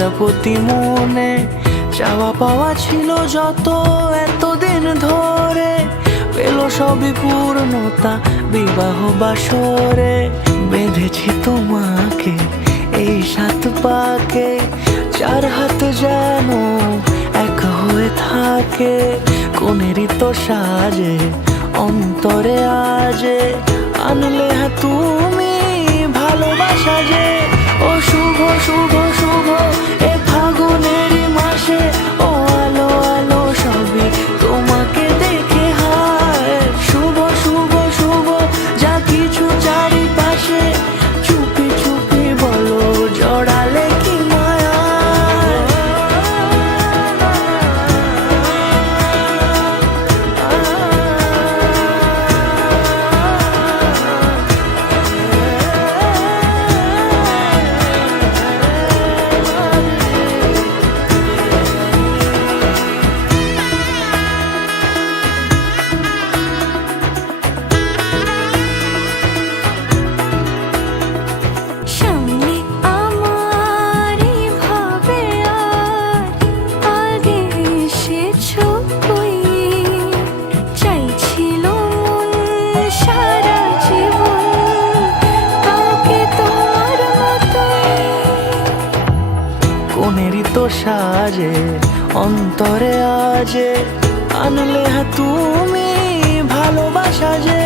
প্রজাপতি মনে চাওয়া পাওয়া ছিল যত এতদিন ধরে, পেল সবই পূর্ণতা বিবাহ বাসরে। বেঁধেছি তোমাকে এই 7 পাকে, 4 হাত যেন এক হয়ে থাকে। কোনেরই তো সাজে অন্তরে আজে, আনলে তুমি ভালোবাসা যে। ও শুভ শুভ শুভ এ ফাগুনেরই মাসে, ও আলো আলো সবই তোমাকে দেখে হায়। শুভ শুভ শুভ যা কিছু চারিপাশে, চুপি চুপি বলো জড়ালে কি মায়া। কোনেরই তো সাজে অন্তরে আজে, আনলে তুমি ভালোবাসা যে।